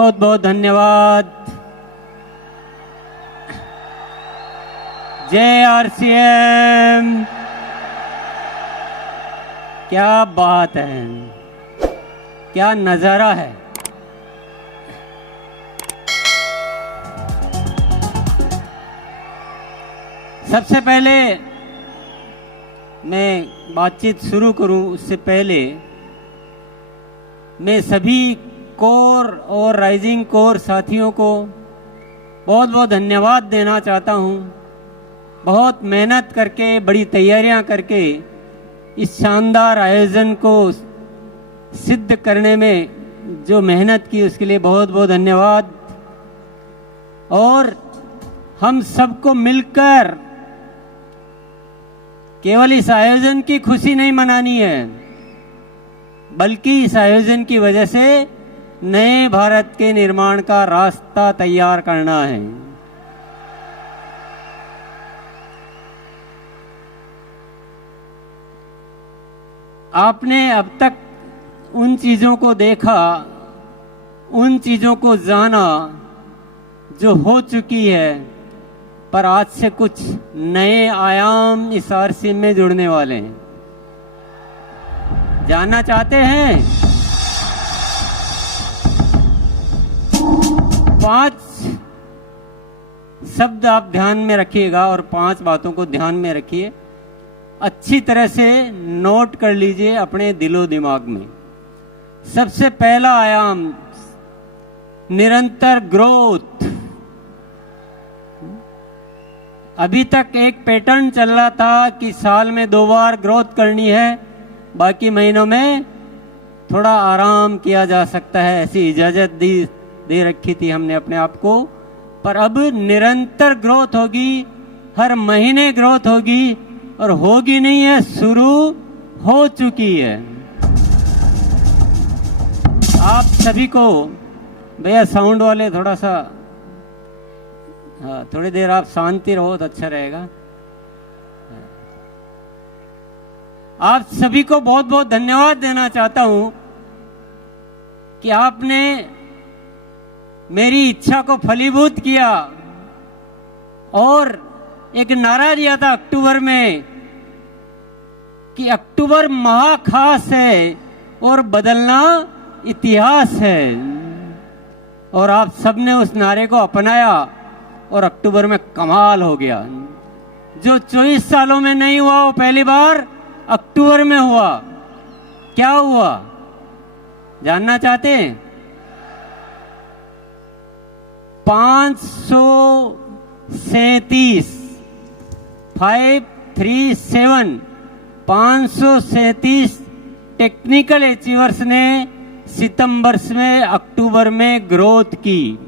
बहुत बहुत धन्यवाद। जय आरसीएम। क्या बात है, क्या नजारा है। सबसे पहले मैं बातचीत शुरू करूं उससे पहले मैं सभी कोर और राइजिंग कोर साथियों को बहुत बहुत धन्यवाद देना चाहता हूं। बहुत मेहनत करके, बड़ी तैयारियां करके इस शानदार आयोजन को सिद्ध करने में जो मेहनत की उसके लिए बहुत बहुत धन्यवाद। और हम सबको मिलकर केवल इस आयोजन की खुशी नहीं मनानी है, बल्कि इस आयोजन की वजह से नए भारत के निर्माण का रास्ता तैयार करना है। आपने अब तक उन चीजों को देखा, उन चीजों को जाना जो हो चुकी है, पर आज से कुछ नए आयाम इस आरसीएम में जुड़ने वाले हैं। जानना चाहते हैं? 5 शब्द आप ध्यान में रखिएगा और 5 बातों को ध्यान में रखिए, अच्छी तरह से नोट कर लीजिए अपने दिलो दिमाग में। सबसे पहला आयाम निरंतर ग्रोथ। अभी तक एक पैटर्न चल रहा था कि साल में 2 बार ग्रोथ करनी है, बाकी महीनों में थोड़ा आराम किया जा सकता है, ऐसी इजाजत दे रखी थी हमने अपने आप को। पर अब निरंतर ग्रोथ होगी, हर महीने ग्रोथ होगी, और होगी नहीं है, शुरू हो चुकी है। आप सभी को, भैया साउंड वाले थोड़ा सा, हाँ थोड़ी देर आप शांति रहो तो अच्छा रहेगा। आप सभी को बहुत बहुत धन्यवाद देना चाहता हूं कि आपने मेरी इच्छा को फलीभूत किया और एक नारा दिया था अक्टूबर में कि अक्टूबर महाखास है और बदलना इतिहास है। और आप सबने उस नारे को अपनाया और अक्टूबर में कमाल हो गया। जो 24 सालों में नहीं हुआ वो पहली बार अक्टूबर में हुआ। क्या हुआ जानना चाहते हैं? 537 टेक्निकल अचीवर्स ने सितंबर में, अक्टूबर में ग्रोथ की।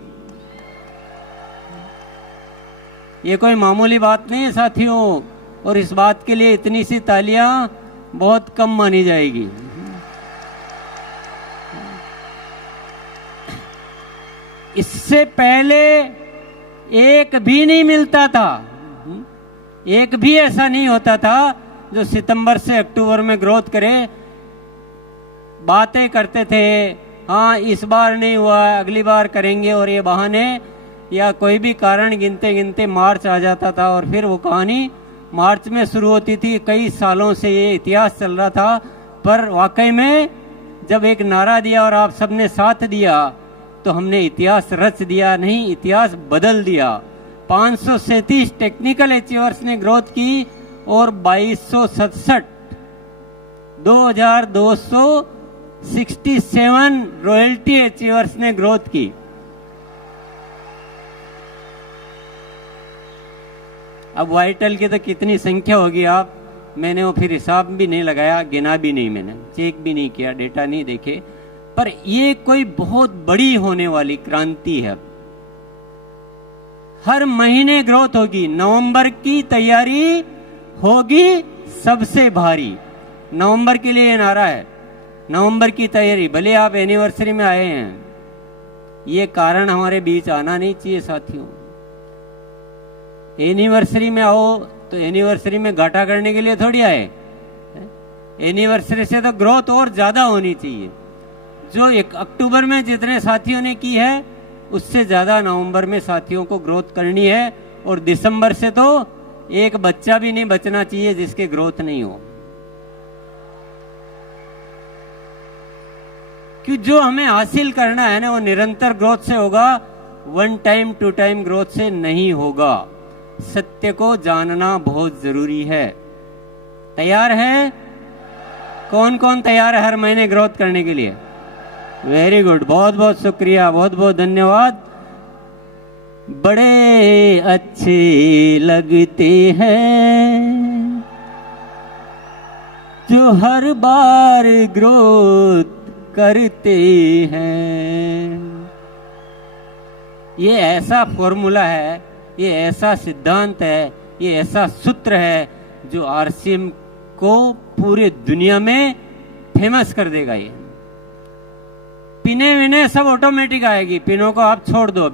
ये कोई मामूली बात नहीं है साथियों, और इस बात के लिए इतनी सी तालियां बहुत कम मानी जाएगी। इससे पहले एक भी नहीं मिलता था, एक भी ऐसा नहीं होता था जो सितंबर से अक्टूबर में ग्रोथ करे। बातें करते थे, हाँ इस बार नहीं हुआ, अगली बार करेंगे, और ये बहाने या कोई भी कारण गिनते गिनते मार्च आ जाता था और फिर वो कहानी मार्च में शुरू होती थी। कई सालों से ये इतिहास चल रहा था, पर वाकई में जब एक नारा दिया और आप सबने साथ दिया तो हमने इतिहास रच दिया, नहीं इतिहास बदल दिया। 537 टेक्निकल अचीवर्स ने ग्रोथ की और 2267 रॉयल्टी अचीवर्स ने ग्रोथ की। अब वाइटल की तो कितनी संख्या होगी आप, मैंने वो फिर हिसाब भी नहीं लगाया, गिना भी नहीं, मैंने चेक भी नहीं किया, डेटा नहीं देखे। पर ये कोई बहुत बड़ी होने वाली क्रांति है। हर महीने ग्रोथ होगी। नवंबर की तैयारी होगी सबसे भारी। नवंबर के लिए नारा है, नवंबर की तैयारी। भले आप एनिवर्सरी में आए हैं, ये कारण हमारे बीच आना नहीं चाहिए साथियों। एनिवर्सरी में आओ तो एनिवर्सरी में घाटा करने के लिए थोड़ी आए। एनिवर्सरी से तो ग्रोथ और ज्यादा होनी चाहिए। जो 1 अक्टूबर में जितने साथियों ने की है उससे ज्यादा नवंबर में साथियों को ग्रोथ करनी है, और दिसंबर से तो एक बच्चा भी नहीं बचना चाहिए जिसके ग्रोथ नहीं हो। कि जो हमें हासिल करना है ना वो निरंतर ग्रोथ से होगा, 1 टाइम 2 टाइम ग्रोथ से नहीं होगा। सत्य को जानना बहुत जरूरी है। तैयार है? कौन कौन तैयार है हर महीने ग्रोथ करने के लिए? वेरी गुड, बहुत बहुत शुक्रिया, बहुत बहुत धन्यवाद। बड़े अच्छे लगते हैं जो हर बार ग्रोथ करते हैं। ये ऐसा फॉर्मूला है, ये ऐसा सिद्धांत है, ये ऐसा सूत्र है जो आरसीएम को पूरे दुनिया में फेमस कर देगा। ये पिने विने सब ऑटोमेटिक आएगी, पिनों को आप छोड़ दो।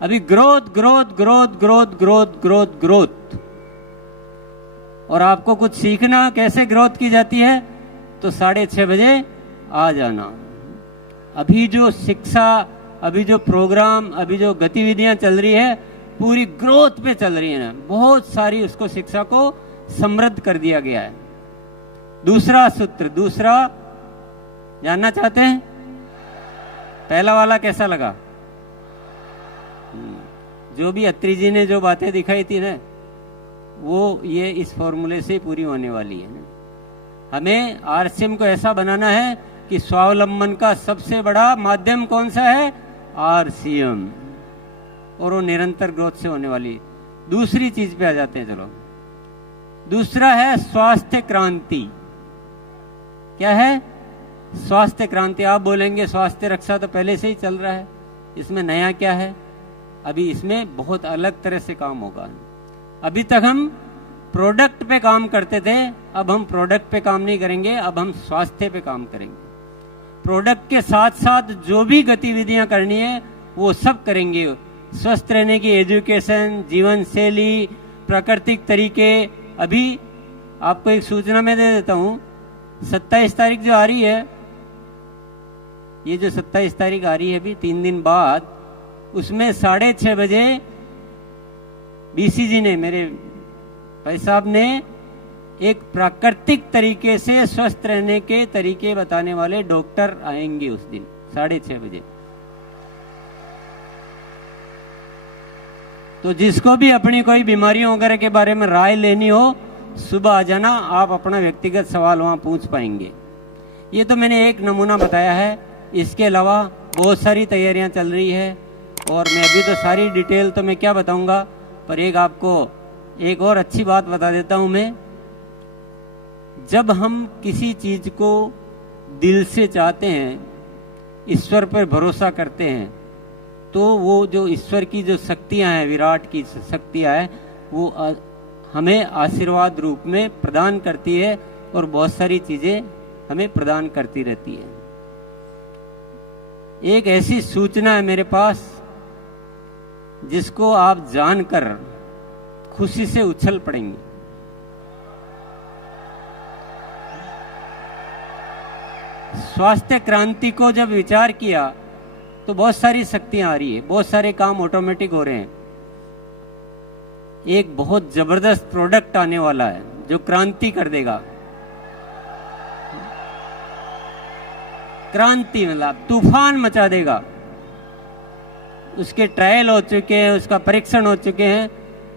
अभी growth growth growth growth growth growth growth. और आपको कुछ सीखना कैसे ग्रोथ की जाती है तो 6:30 बजे आ जाना। अभी जो शिक्षा, अभी जो प्रोग्राम, अभी जो गतिविधियां चल रही है पूरी ग्रोथ पे चल रही है ना, बहुत सारी उसको शिक्षा को समृद्ध कर दिया गया है। दूसरा सूत्र, दूसरा जानना चाहते हैं? पहला वाला कैसा लगा? जो भी अत्री जी ने जो बातें दिखाई थी ना, वो ये इस फॉर्मूले से पूरी होने वाली है ना। हमें आरसीएम को ऐसा बनाना है कि स्वावलंबन का सबसे बड़ा माध्यम कौन सा है? आरसीएम, और वो निरंतर ग्रोथ से होने वाली। दूसरी चीज पे आ जाते हैं, चलो। दूसरा है स्वास्थ्य क्रांति। क्या है? स्वास्थ्य क्रांति। आप बोलेंगे स्वास्थ्य रक्षा तो पहले से ही चल रहा है, इसमें नया क्या है? अभी इसमें बहुत अलग तरह से काम होगा। अभी तक हम प्रोडक्ट पे काम करते थे, अब हम प्रोडक्ट पे काम नहीं करेंगे, अब हम स्वास्थ्य पे काम करेंगे। प्रोडक्ट के साथ साथ जो भी गतिविधियां करनी है वो सब करेंगे। स्वस्थ रहने की एजुकेशन, जीवन शैली, प्राकृतिक तरीके। अभी आपको एक सूचना मैं दे देता हूं, 27 तारीख जो आ रही है, ये जो 27 तारीख आ रही है अभी 3 दिन बाद, उसमें 6:30 बजे बीसीजी ने, मेरे भाई साहब ने, एक प्राकृतिक तरीके से स्वस्थ रहने के तरीके बताने वाले डॉक्टर आएंगे उस दिन 6:30 बजे। तो जिसको भी अपनी कोई बीमारियों वगैरह के बारे में राय लेनी हो, सुबह आ जाना, आप अपना व्यक्तिगत सवाल वहां पूछ पाएंगे। ये तो मैंने एक नमूना बताया है, इसके अलावा बहुत सारी तैयारियां चल रही है, और मैं अभी तो सारी डिटेल तो मैं क्या बताऊंगा, पर एक आपको एक और अच्छी बात बता देता हूं मैं। जब हम किसी चीज को दिल से चाहते हैं, ईश्वर पर भरोसा करते हैं, तो वो जो ईश्वर की जो शक्तियां हैं, विराट की शक्तियां हैं, वो हमें आशीर्वाद रूप में प्रदान करती है, और बहुत सारी चीजें हमें प्रदान करती रहती है। एक ऐसी सूचना है मेरे पास जिसको आप जानकर खुशी से उछल पड़ेंगे। स्वास्थ्य क्रांति को जब विचार किया तो बहुत सारी शक्तियां आ रही है, बहुत सारे काम ऑटोमेटिक हो रहे हैं। एक बहुत जबरदस्त प्रोडक्ट आने वाला है जो क्रांति कर देगा। क्रांति मतलब तूफान मचा देगा। उसके ट्रायल हो चुके हैं, उसका परीक्षण हो चुके हैं,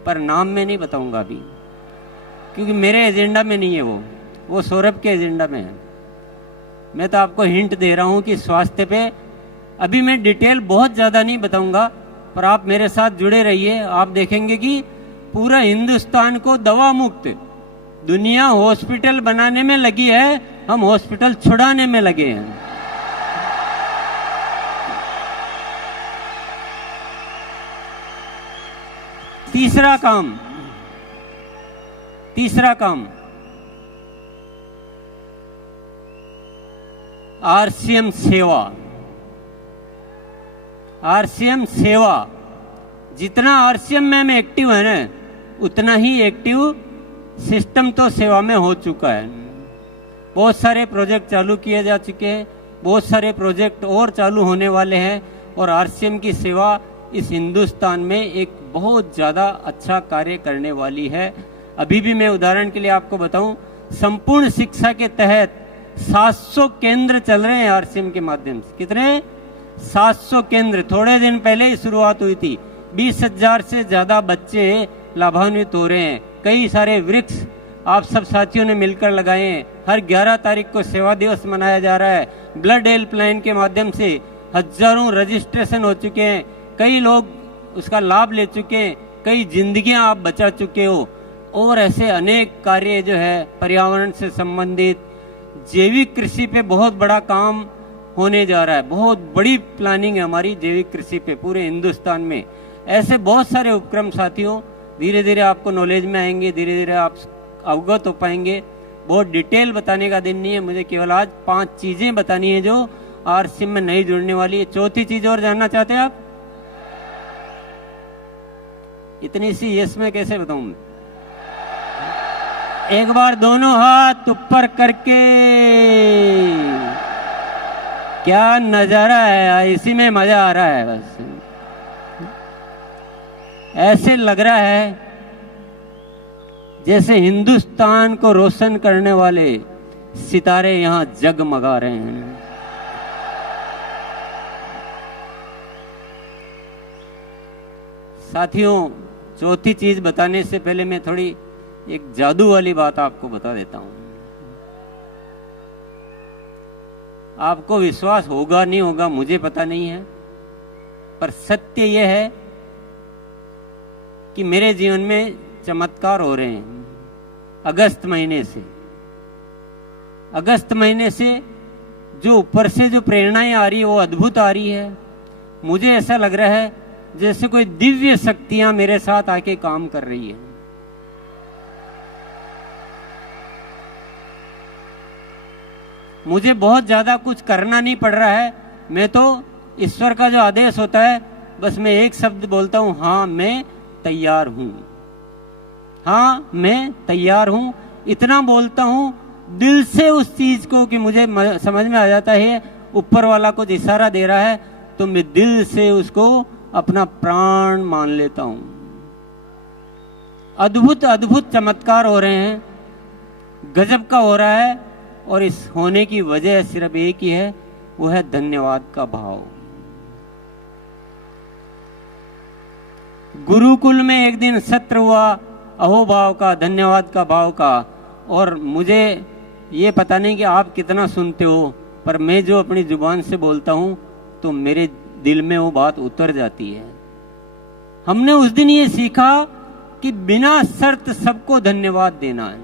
पर नाम में नहीं बताऊंगा अभी, क्योंकि मेरे एजेंडा में नहीं है वो सौरभ के एजेंडा में है। मैं तो आपको हिंट दे रहा हूं कि स्वास्थ्य पे अभी मैं डिटेल बहुत ज्यादा नहीं बताऊंगा, पर आप मेरे साथ जुड़े रहिए। आप देखेंगे कि पूरा हिंदुस्तान को दवा मुक्त, दुनिया हॉस्पिटल बनाने में लगी है, हम हॉस्पिटल छुड़ाने में लगे हैं। तीसरा काम आरसीएम सेवा। आरसीएम सेवा, जितना आरसीएम में एक्टिव है ना, उतना ही एक्टिव सिस्टम तो सेवा में हो चुका है। बहुत सारे प्रोजेक्ट चालू किए जा चुके हैं, बहुत सारे प्रोजेक्ट और चालू होने वाले हैं और आरसीएम की सेवा इस हिंदुस्तान में एक बहुत ज़्यादा अच्छा कार्य करने वाली है। अभी भी मैं उदाहरण के लिए आपको बताऊं, संपूर्ण शिक्षा के तहत 700 केंद्र चल रहे हैं आरसीएम के माध्यम से। कितने? 700 केंद्र। थोड़े दिन पहले ही शुरुआत हुई थी। 20,000 से ज्यादा बच्चे लाभान्वित हो रहे हैं। कई सारे वृक्ष आप सब साथियों ने मिलकर लगाए हैं। हर 11 तारीख को सेवा दिवस मनाया जा रहा है। ब्लड हेल्पलाइन के माध्यम से हजारों रजिस्ट्रेशन हो चुके हैं। कई लोग उसका लाभ ले चुके हैं। कई जिंदगियां आप बचा चुके हो। और ऐसे अनेक कार्य जो है पर्यावरण से संबंधित, जैविक कृषि पे बहुत बड़ा काम होने जा रहा है। बहुत बड़ी प्लानिंग है हमारी जैविक कृषि पे पूरे हिंदुस्तान में। ऐसे बहुत सारे उपक्रम साथियों धीरे धीरे आपको नॉलेज में आएंगे, धीरे धीरे आप अवगत हो पाएंगे। बहुत डिटेल बताने का दिन नहीं है, मुझे केवल आज 5 चीजें बतानी है जो आरसीएम में नई जुड़ने वाली है। चौथी चीज और जानना चाहते हैं आप? इतनी सी यस में कैसे बताऊं? एक बार दोनों हाथ ऊपर करके, क्या नजारा है, इसी में मजा आ रहा है। बस ऐसे लग रहा है जैसे हिंदुस्तान को रोशन करने वाले सितारे यहां जगमगा रहे हैं। साथियों, चौथी चीज बताने से पहले मैं थोड़ी एक जादू वाली बात आपको बता देता हूं। आपको विश्वास होगा नहीं होगा मुझे पता नहीं है, पर सत्य यह है कि मेरे जीवन में चमत्कार हो रहे हैं। अगस्त महीने से जो ऊपर से जो प्रेरणाएं आ रही है वो अद्भुत आ रही है। मुझे ऐसा लग रहा है जैसे कोई दिव्य शक्तियां मेरे साथ आके काम कर रही है। मुझे बहुत ज्यादा कुछ करना नहीं पड़ रहा है। मैं तो ईश्वर का जो आदेश होता है बस मैं एक शब्द बोलता हूं, हाँ मैं तैयार हूं, हाँ मैं तैयार हूं। इतना बोलता हूं दिल से उस चीज को कि मुझे समझ में आ जाता है ऊपर वाला कुछ इशारा दे रहा है तो मैं दिल से उसको अपना प्राण मान लेता हूं। अद्भुत अद्भुत चमत्कार हो रहे हैं, गजब का हो रहा है। और इस होने की वजह सिर्फ एक ही है, वो है धन्यवाद का भाव। गुरुकुल में एक दिन सत्र हुआ अहोभाव का, धन्यवाद का भाव का। और मुझे ये पता नहीं कि आप कितना सुनते हो, पर मैं जो अपनी जुबान से बोलता हूं तो मेरे दिल में वो बात उतर जाती है। हमने उस दिन ये सीखा कि बिना शर्त सबको धन्यवाद देना है।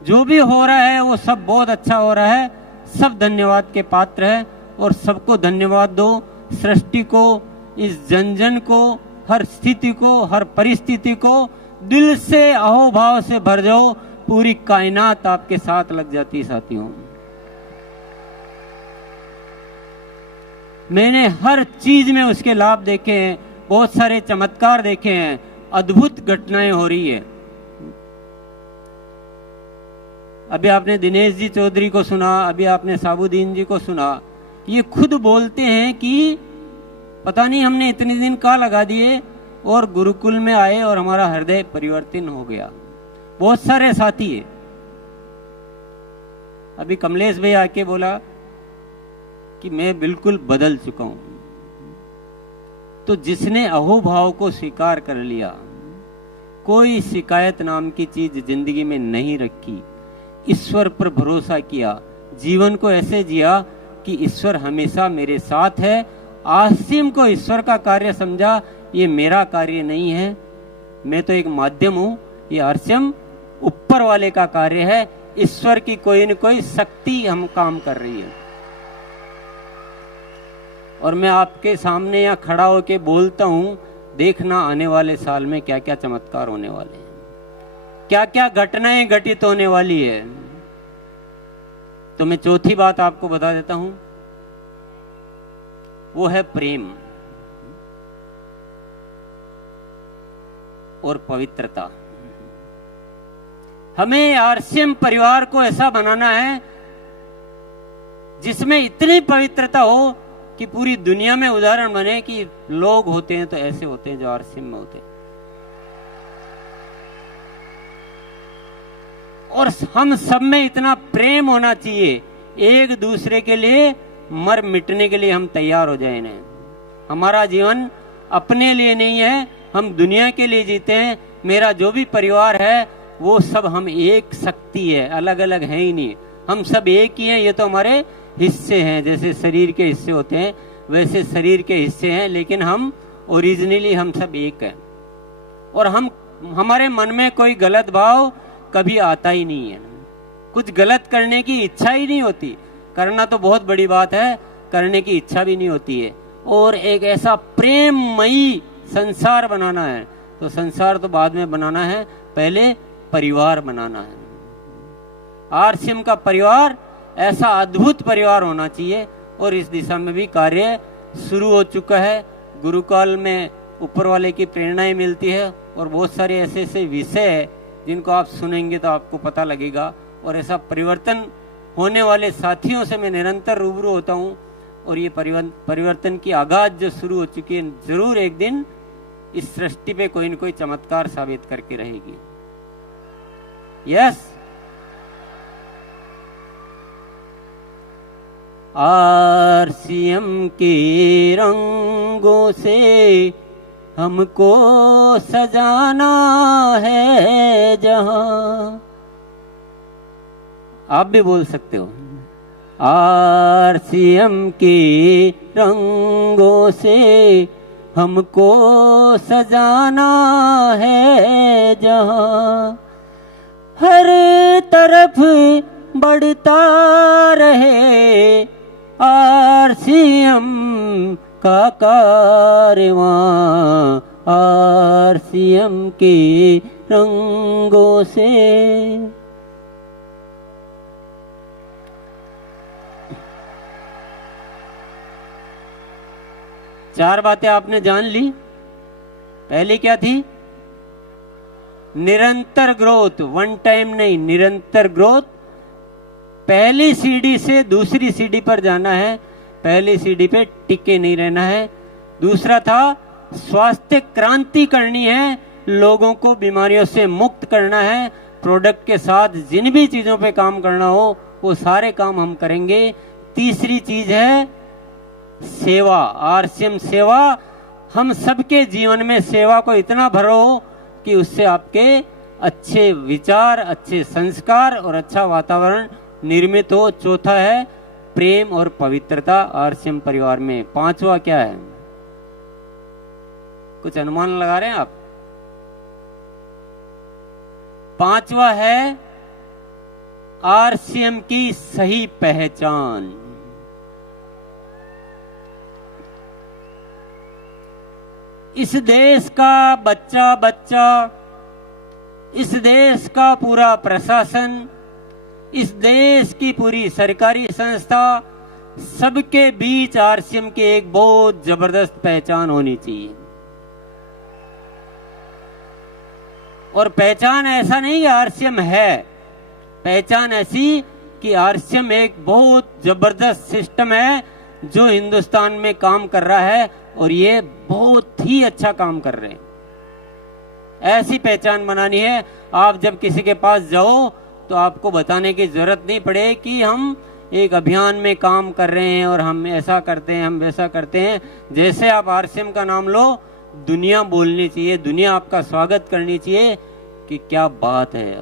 जो भी हो रहा है वो सब बहुत अच्छा हो रहा है, सब धन्यवाद के पात्र है और सबको धन्यवाद दो। सृष्टि को, इस जन जन को, हर स्थिति को, हर परिस्थिति को दिल से अहोभाव से भर जाओ, पूरी कायनात आपके साथ लग जाती। साथियों, मैंने हर चीज में उसके लाभ देखे हैं, बहुत सारे चमत्कार देखे हैं, अद्भुत घटनाएं हो रही है। अभी आपने दिनेश जी चौधरी को सुना, अभी आपने साबुद्दीन जी को सुना। ये खुद बोलते हैं कि पता नहीं हमने इतने दिन कहाँ लगा दिए और गुरुकुल में आए और हमारा हृदय परिवर्तन हो गया। बहुत सारे साथी है। अभी कमलेश भाई आके बोला कि मैं बिल्कुल बदल चुका हूं। तो जिसने अहोभाव को स्वीकार कर लिया, कोई शिकायत नाम की चीज जिंदगी में नहीं रखी, ईश्वर पर भरोसा किया, जीवन को ऐसे जिया कि ईश्वर हमेशा मेरे साथ है। आरसीएम को ईश्वर का कार्य समझा, ये मेरा कार्य नहीं है, मैं तो एक माध्यम हूं। ये आरसीएम ऊपर वाले का कार्य है। ईश्वर की कोई न कोई शक्ति हम काम कर रही है। और मैं आपके सामने यहाँ खड़ा होके बोलता हूं, देखना आने वाले साल में क्या क्या चमत्कार होने वाले हैं, क्या क्या घटनाएं घटित होने वाली है। तो मैं चौथी बात आपको बता देता हूं, वो है प्रेम और पवित्रता। हमें आरसीएम परिवार को ऐसा बनाना है जिसमें इतनी पवित्रता हो कि पूरी दुनिया में उदाहरण बने कि लोग होते हैं तो ऐसे होते हैं जो आरसीएम में होते हैं। और हम सब में इतना प्रेम होना चाहिए, एक दूसरे के लिए मर मिटने के लिए हम तैयार हो जाए। इन्हें हमारा जीवन अपने लिए नहीं है, हम दुनिया के लिए जीते हैं। मेरा जो भी परिवार है वो सब हम एक शक्ति है, अलग अलग है ही नहीं, हम सब एक ही हैं। ये तो हमारे हिस्से हैं, जैसे शरीर के हिस्से होते हैं वैसे शरीर के हिस्से हैं, लेकिन हम ओरिजिनली हम सब एक हैं। और हमारे मन में कोई गलत भाव कभी आता ही नहीं है, कुछ गलत करने की इच्छा ही नहीं होती। करना तो बहुत बड़ी बात है, करने की इच्छा भी नहीं होती है। और एक ऐसा प्रेममयी संसार बनाना है, तो संसार तो बाद में बनाना है, पहले परिवार बनाना है। आरसीएम का परिवार ऐसा अद्भुत परिवार होना चाहिए, और इस दिशा में भी कार्य शुरू हो चुका है। गुरुकाल में ऊपर वाले की प्रेरणाएं मिलती है, और बहुत सारे ऐसे ऐसे विषय है जिनको आप सुनेंगे तो आपको पता लगेगा। और ऐसा परिवर्तन होने वाले साथियों से मैं निरंतर रूबरू होता हूँ, और ये परिवर्तन की आगाज जो शुरू हो चुकी है, जरूर एक दिन इस सृष्टि पे कोई न कोई चमत्कार साबित करके रहेगी। यस, आरसीएम के रंगों से हमको सजाना है जहां। आप भी बोल सकते हो, आरसीएम के रंगों से हमको सजाना है जहां, हर तरफ बढ़ता रहे आरसीएम का कारवां, आरसीएम के रंगों से। चार बातें आपने जान ली। पहली क्या थी? निरंतर ग्रोथ, वन टाइम नहीं, निरंतर ग्रोथ। पहली सीढ़ी से दूसरी सीढ़ी पर जाना है, पहली सीढ़ी पे टिके नहीं रहना है। दूसरा था स्वास्थ्य क्रांति करनी है, लोगों को बीमारियों से मुक्त करना है। प्रोडक्ट के साथ जिन भी चीजों पे काम करना हो वो सारे काम हम करेंगे। तीसरी चीज है सेवा, आरसीएम सेवा। हम सबके जीवन में सेवा को इतना भरो कि उससे आपके अच्छे विचार, अच्छे संस्कार और अच्छा वातावरण निर्मित हो। चौथा है प्रेम और पवित्रता आरसीएम परिवार में। पांचवा क्या है? कुछ अनुमान लगा रहे हैं आप? पांचवा है आरसीएम की सही पहचान। इस देश का बच्चा बच्चा, इस देश का पूरा प्रशासन, इस देश की पूरी सरकारी संस्था, सबके बीच आरसीएम की एक बहुत जबरदस्त पहचान होनी चाहिए। और पहचान ऐसा नहीं आरसीएम है, पहचान ऐसी कि आरसीएम एक बहुत जबरदस्त सिस्टम है जो हिंदुस्तान में काम कर रहा है, और ये बहुत ही अच्छा काम कर रहे हैं। ऐसी पहचान बनानी है। आप जब किसी के पास जाओ तो आपको बताने की जरूरत नहीं पड़े कि हम एक अभियान में काम कर रहे हैं और हम ऐसा करते हैं, हम वैसा करते हैं। जैसे आप आरसीएम का नाम लो, दुनिया बोलनी चाहिए, दुनिया आपका स्वागत करनी चाहिए कि क्या बात है।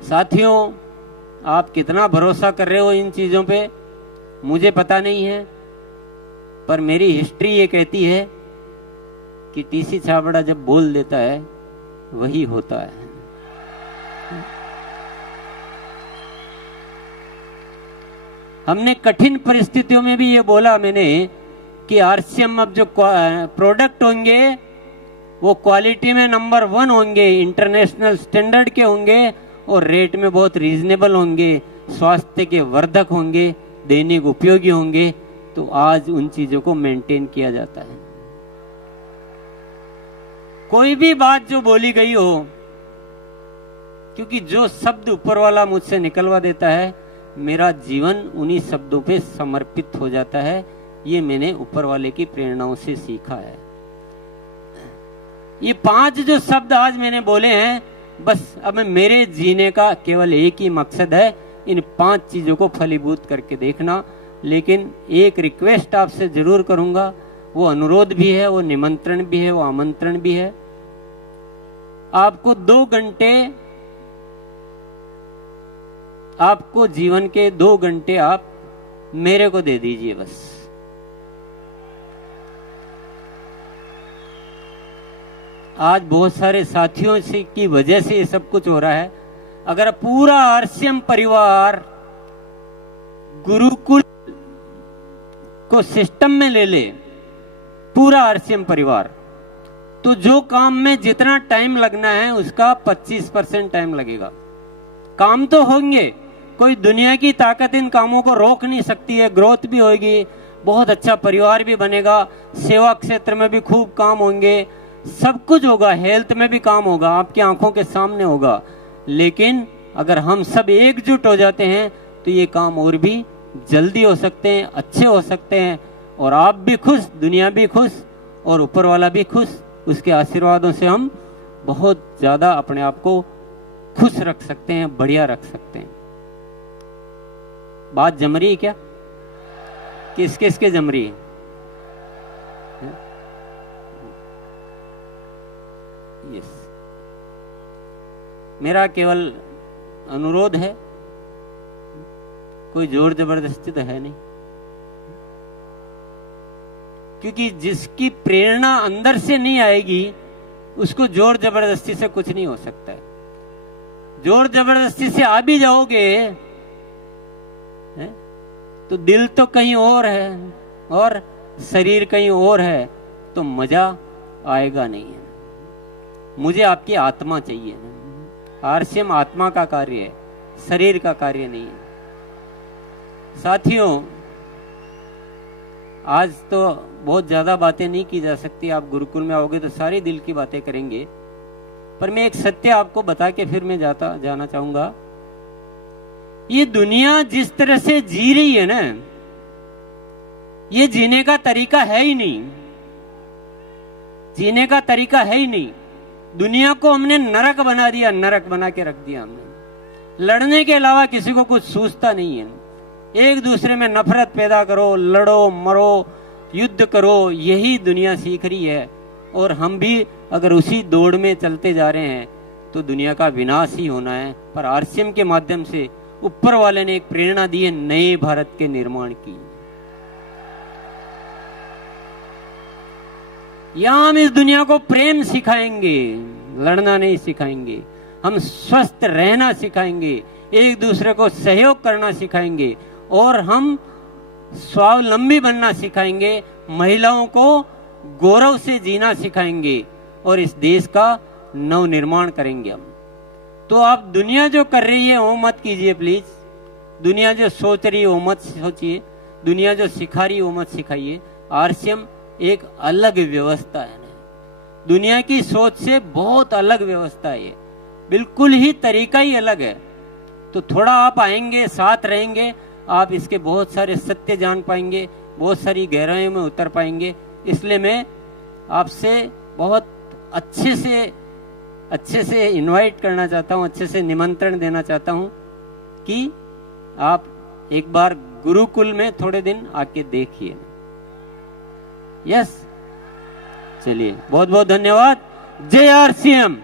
साथियों, आप कितना भरोसा कर रहे हो इन चीजों पे मुझे पता नहीं है, पर मेरी हिस्ट्री ये कहती है कि टीसी छाबड़ा जब बोल देता है वही होता है। हमने कठिन परिस्थितियों में भी ये बोला मैंने कि आरसीएम अब जो प्रोडक्ट होंगे वो क्वालिटी में नंबर 1 होंगे, इंटरनेशनल स्टैंडर्ड के होंगे और रेट में बहुत रीजनेबल होंगे, स्वास्थ्य के वर्धक होंगे, दैनिक उपयोगी होंगे। तो आज उन चीजों को मेंटेन किया जाता है। कोई भी बात जो बोली गई हो क्योंकि जो शब्द ऊपर वाला मुझसे निकलवा देता है, मेरा जीवन उन्हीं शब्दों पे समर्पित हो जाता है। ये मैंने ऊपर वाले की प्रेरणाओं से सीखा है। ये 5 जो शब्द आज मैंने बोले हैं, बस अब मेरे जीने का केवल एक ही मकसद है, इन 5 चीजों को फलीभूत करके देखना। लेकिन एक रिक्वेस्ट आपसे जरूर करूंगा, वो अनुरोध भी है, वो निमंत्रण भी है, वो आमंत्रण भी है। आपको 2 घंटे, आपको जीवन के 2 घंटे आप मेरे को दे दीजिए बस। आज बहुत सारे साथियों से की वजह से ये सब कुछ हो रहा है। अगर पूरा आरसीएम परिवार गुरुकुल को सिस्टम में ले ले, पूरा आरसीएम परिवार, तो जो काम में जितना टाइम लगना है उसका 25% टाइम लगेगा। काम तो होंगे, कोई दुनिया की ताकत इन कामों को रोक नहीं सकती है। ग्रोथ भी होगी, बहुत अच्छा परिवार भी बनेगा, सेवा क्षेत्र में भी खूब काम होंगे, सब कुछ होगा, हेल्थ में भी काम होगा, आपकी आंखों के सामने होगा। लेकिन अगर हम सब एकजुट हो जाते हैं तो ये काम और भी जल्दी हो सकते हैं, अच्छे हो सकते हैं, और आप भी खुश, दुनिया भी खुश, और ऊपर वाला भी खुश। उसके आशीर्वादों से हम बहुत ज्यादा अपने आप को खुश रख सकते हैं, बढ़िया रख सकते हैं। बात जम रही है क्या? किस किस के जम रही है? यस, मेरा केवल अनुरोध है, कोई जोर जबरदस्ती तो है नहीं, क्योंकि जिसकी प्रेरणा अंदर से नहीं आएगी उसको जोर जबरदस्ती से कुछ नहीं हो सकता है। जोर जबरदस्ती से आ भी जाओगे तो दिल तो कहीं और है और शरीर कहीं और है, तो मजा आएगा नहीं है। मुझे आपकी आत्मा चाहिए। आरसीएम आत्मा का कार्य है, शरीर का कार्य नहीं है। साथियों, आज तो बहुत ज्यादा बातें नहीं की जा सकती, आप गुरुकुल में आओगे तो सारी दिल की बातें करेंगे, पर मैं एक सत्य आपको बता के फिर मैं जाना चाहूंगा। ये दुनिया जिस तरह से जी रही है ना, ये जीने का तरीका है ही नहीं, जीने का तरीका है ही नहीं। दुनिया को हमने नरक बना दिया, नरक बना के रख दिया हमने। लड़ने के अलावा किसी को कुछ सूझता नहीं है। एक दूसरे में नफरत पैदा करो, लड़ो, मरो, युद्ध करो, यही दुनिया सीख रही है। और हम भी अगर उसी दौड़ में चलते जा रहे हैं तो दुनिया का विनाश ही होना है। पर आरसीएम के माध्यम से ऊपर वाले ने एक प्रेरणा दी है नए भारत के निर्माण की। यहां हम इस दुनिया को प्रेम सिखाएंगे, लड़ना नहीं सिखाएंगे। हम स्वस्थ रहना सिखाएंगे, एक दूसरे को सहयोग करना सिखाएंगे, और हम स्वावलंबी बनना सिखाएंगे। महिलाओं को गौरव से जीना सिखाएंगे और इस देश का नव निर्माण करेंगे हम। तो आप दुनिया जो कर रही है वो मत कीजिए प्लीज। दुनिया जो सोच रही है वो मत सोचिए, दुनिया जो सिखा रही है वो मत सिखाइए। आरसीएम एक अलग व्यवस्था है, दुनिया की सोच से बहुत अलग व्यवस्था है ये, बिल्कुल ही तरीका ही अलग है। तो थोड़ा आप आएंगे, साथ रहेंगे, आप इसके बहुत सारे सत्य जान पाएंगे, बहुत सारी गहराइयों में उतर पाएंगे। इसलिए मैं आपसे बहुत अच्छे से इनवाइट करना चाहता हूं, अच्छे से निमंत्रण देना चाहता हूं कि आप एक बार गुरुकुल में थोड़े दिन आके देखिए। यस, चलिए, बहुत बहुत धन्यवाद। जय आरसीएम।